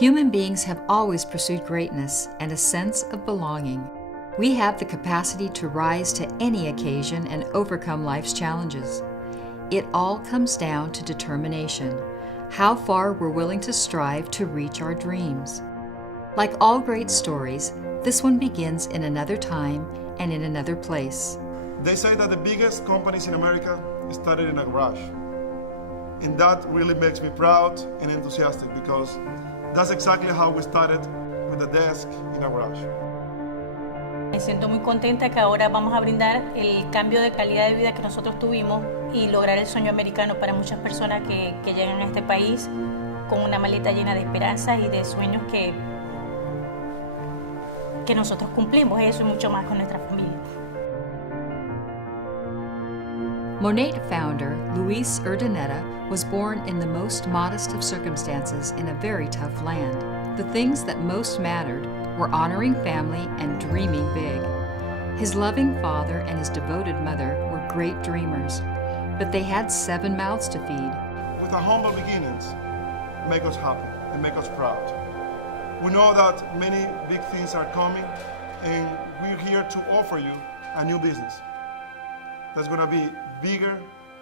Human beings have always pursued greatness and a sense of belonging. We have the capacity to rise to any occasion and overcome life's challenges. It all comes down to determination, how far we're willing to strive to reach our dreams. Like all great stories, this one begins in another time and in another place. They say that the biggest companies in America started in a garage. And that really makes me proud and enthusiastic because that's exactly how we started with the desk in a garage. Me siento muy contenta que ahora vamos a brindar el cambio de calidad de vida que nosotros tuvimos y lograr el sueño americano para muchas personas que llegan a este país con una maleta llena de esperanzas y de sueños que nosotros cumplimos eso y mucho más con nuestra familia. MONAT founder Luis Urdaneta was born in the most modest of circumstances in a very tough land. The things that most mattered were honoring family and dreaming big. His loving father and his devoted mother were great dreamers, but they had 7 mouths to feed. With our humble beginnings, make us happy and make us proud. We know that many big things are coming, and we're here to offer you a new business that's going to be bigger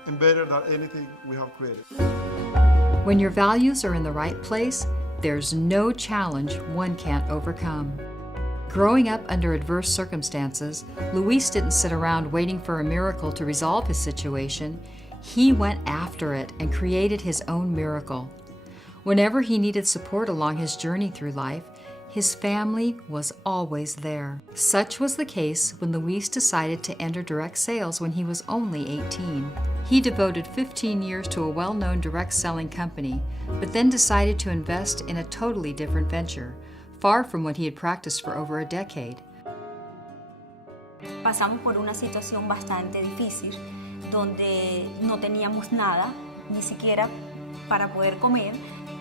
and better than anything we have created. When your values are in the right place, there's no challenge one can't overcome. Growing up under adverse circumstances, Luis didn't sit around waiting for a miracle to resolve his situation. He went after it and created his own miracle. Whenever he needed support along his journey through life, his family was always there. Such was the case when Luis decided to enter direct sales when he was only 18. He devoted 15 years to a well-known direct selling company, but then decided to invest in a totally different venture, far from what he had practiced for over a decade. Pasamos por una situación bastante difícil, donde no teníamos nada, ni siquiera para poder comer.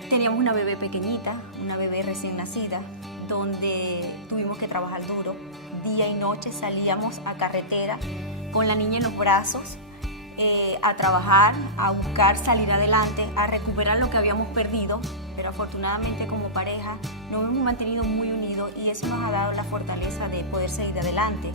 Teníamos una bebé pequeñita, una bebé recién nacida, donde tuvimos que trabajar duro. Día y noche salíamos a carretera con la niña en los brazos, a trabajar, a buscar salir adelante, a recuperar lo que habíamos perdido. Pero afortunadamente como pareja nos hemos mantenido muy unidos y eso nos ha dado la fortaleza de poder seguir adelante.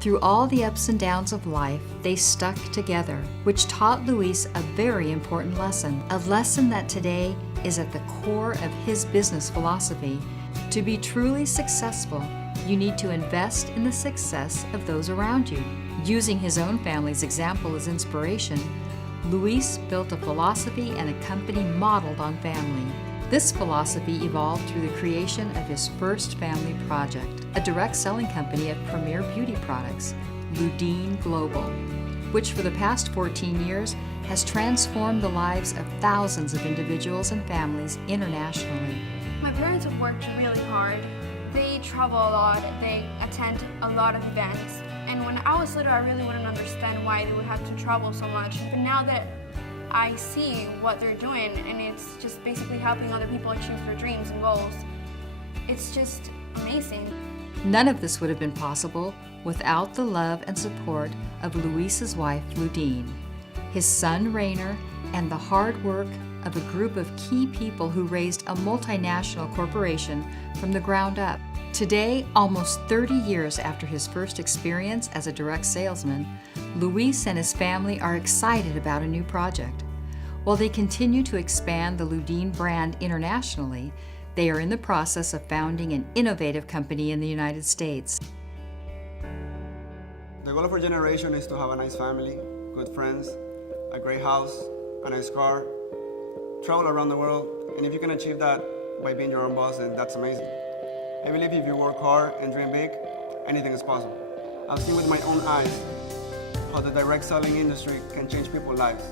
Through all the ups and downs of life, they stuck together, which taught Luis a very important lesson, a lesson that today is at the core of his business philosophy. To be truly successful, you need to invest in the success of those around you. Using his own family's example as inspiration, Luis built a philosophy and a company modeled on family. This philosophy evolved through the creation of his first family project, a direct selling company of premier beauty products, LUDEENE Global, which for the past 14 years has transformed the lives of thousands of individuals and families internationally. My parents have worked really hard. They travel a lot, they attend a lot of events. And when I was little, I really wouldn't understand why they would have to travel so much. But now that I see what they're doing, and it's just basically helping other people achieve their dreams and goals, it's just amazing. None of this would have been possible without the love and support of Luis's wife, LUDEENE, his son, Rainer, and the hard work of a group of key people who raised a multinational corporation from the ground up. Today, almost 30 years after his first experience as a direct salesman, Luis and his family are excited about a new project. While they continue to expand the LUDEENE brand internationally, they are in the process of founding an innovative company in the United States. The goal of our generation is to have a nice family, good friends, a great house, a nice car, travel around the world, and if you can achieve that by being your own boss, then that's amazing. I believe if you work hard and dream big, anything is possible. I've seen with my own eyes how the direct selling industry can change people's lives.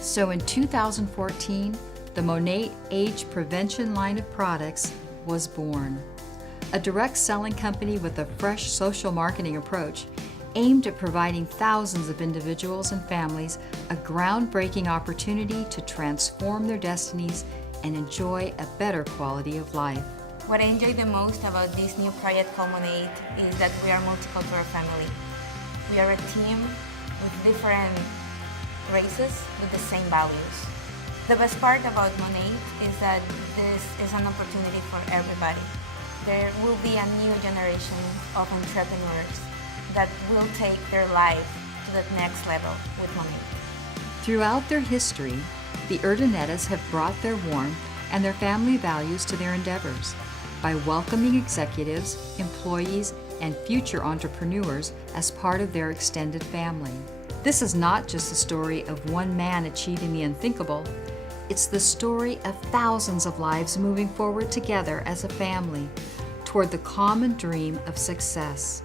So in 2014, the MONAT Age Prevention line of products was born. A direct selling company with a fresh social marketing approach aimed at providing thousands of individuals and families a groundbreaking opportunity to transform their destinies and enjoy a better quality of life. What I enjoy the most about this new project called MONAT is that we are a multicultural family. We are a team with different races with the same values. The best part about MONAT is that this is an opportunity for everybody. There will be a new generation of entrepreneurs that will take their life to the next level with MONAT. Throughout their history, the Urdanettas have brought their warmth and their family values to their endeavors by welcoming executives, employees, and future entrepreneurs as part of their extended family. This is not just the story of one man achieving the unthinkable. It's the story of thousands of lives moving forward together as a family toward the common dream of success.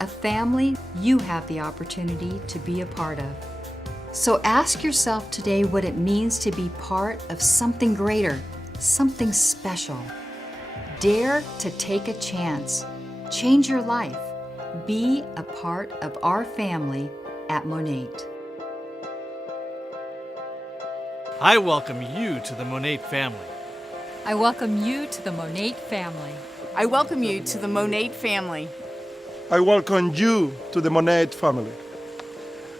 A family you have the opportunity to be a part of. So ask yourself today what it means to be part of something greater, something special. Dare to take a chance. Change your life. Be a part of our family at MONAT. I welcome you to the MONAT family. I welcome you to the MONAT family. I welcome you to the MONAT family. I welcome you to the MONAT family.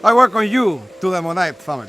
I welcome you to the MONAT family.